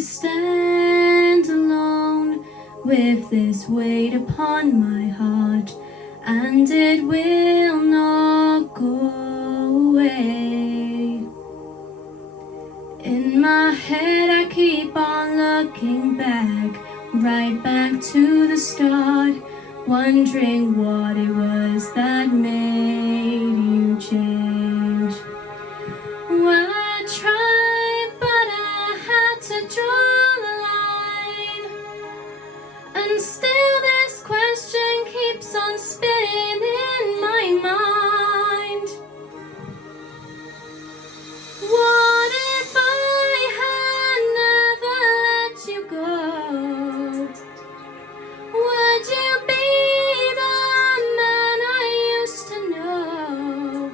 stand alone with this weight upon my heart, and it will not go away. In my head I keep on looking back, right back to the start, wondering what it was that made you change. Well, I tried, but I had to draw the line, and still this question keeps on spinning in my mind. What if I had never let you go? Would you be the man I used to know?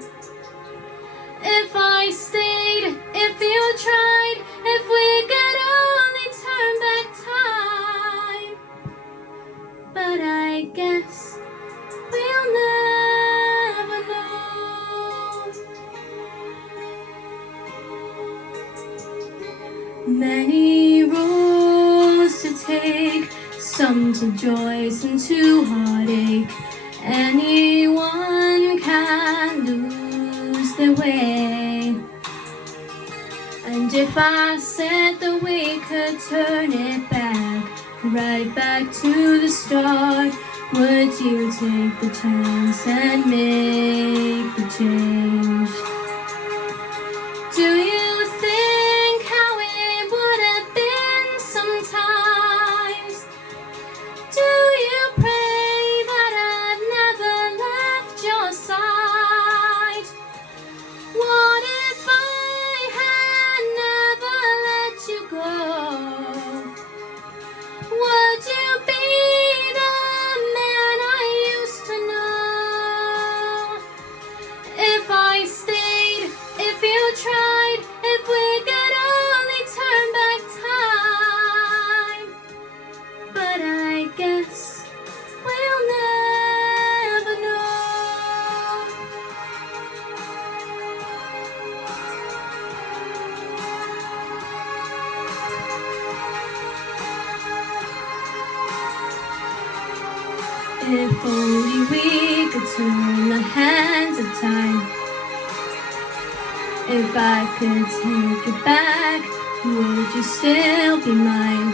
If I stayed, if you tried, if we could only turn back time. But I guess we'll never know. Many roads to take, some to joy, some to heartache. Anyone can lose their way. And if I said that we could turn it back, right back to the start, would you take the chance and make the change? Do you think how it would have been sometimes? Do you pray that I've never left your side? What if I had never let you go? Would you be the man I used to know? If I stayed, if you tried, if we could only turn back time. But I guess we'll never know. If only we could turn the hands of time. If I could take it back, would you still be mine?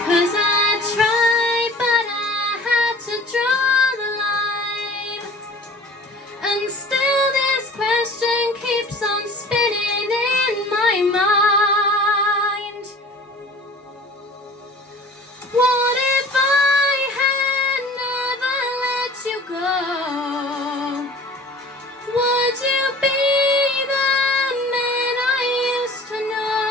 'Cause I tried, but I had to draw the line, and still this question keeps on spinning in my mind. What if I had never let you go? Would you be the man I used to know?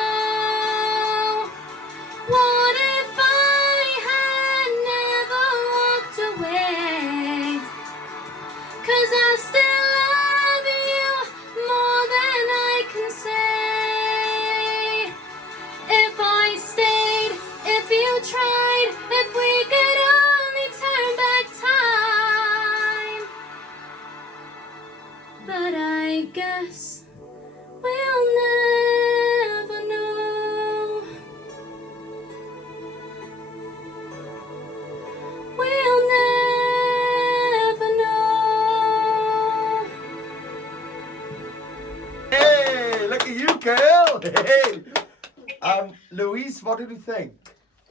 What if I had never walked away? 'Cause I still love you more than I can say. If I stayed, if you tried, if we could only turn back time. But I guess we'll never know. We'll never know. Hey, look at you, girl. Hey. Louise, what did you think?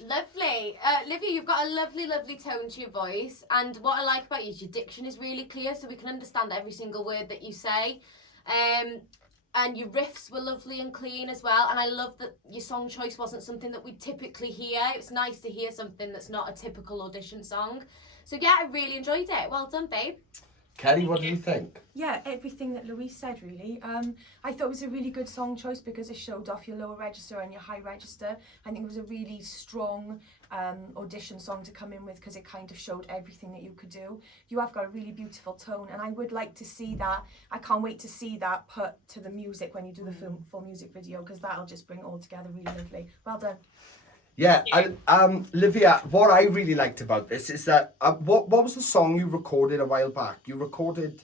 Lovely. Livia, you've got a lovely, lovely tone to your voice, and what I like about you is your diction is really clear, so we can understand every single word that you say. And your riffs were lovely and clean as well, and I love that your song choice wasn't something that we typically hear. It's nice to hear something that's not a typical audition song. So yeah, I really enjoyed it. Well done, babe. Kelly, what do you think? Yeah, everything that Louise said, really. I thought it was a really good song choice because it showed off your lower register and your high register. I think it was a really strong audition song to come in with because it kind of showed everything that you could do. You have got a really beautiful tone, and I would like to see that. I can't wait to see that put to the music when you do the full music video, because that'll just bring it all together really lovely. Well done. Yeah, Livia, what I really liked about this is that what was the song you recorded a while back? You recorded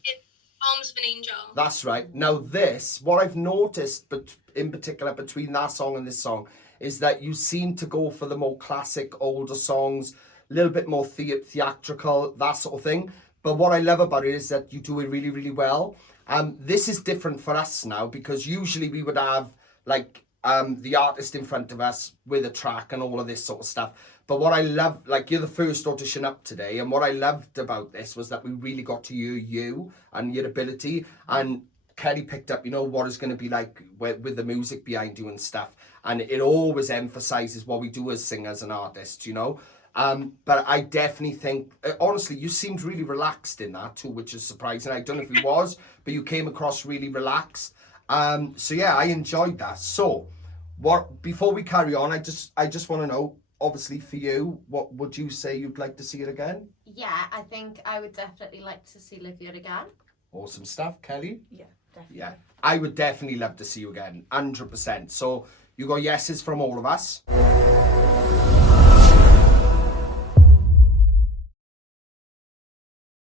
Arms of an Angel. That's right. Now this, what I've noticed, but in particular between that song and this song, is that you seem to go for the more classic, older songs, a little bit more theatrical, that sort of thing. But what I love about it is that you do it really, really well. This is different for us now, because usually we would have like the artist in front of us with a track and all of this sort of stuff. But what I love, like, you're the first audition up today, and what I loved about this was that we really got to hear you and your ability. And Kelly picked up, you know, what it's going to be like with the music behind you and stuff. And it always emphasizes what we do as singers and artists, you know. But I definitely think, honestly, you seemed really relaxed in that too, which is surprising. I don't know if you was, but you came across really relaxed. So yeah, I enjoyed that. So, before we carry on, I just want to know, obviously for you, what would you say you'd like to see it again? Yeah, I think I would definitely like to see Livia again. Awesome stuff, Kelly. Yeah, definitely. Yeah, I would definitely love to see you again, 100%. So you got yeses from all of us.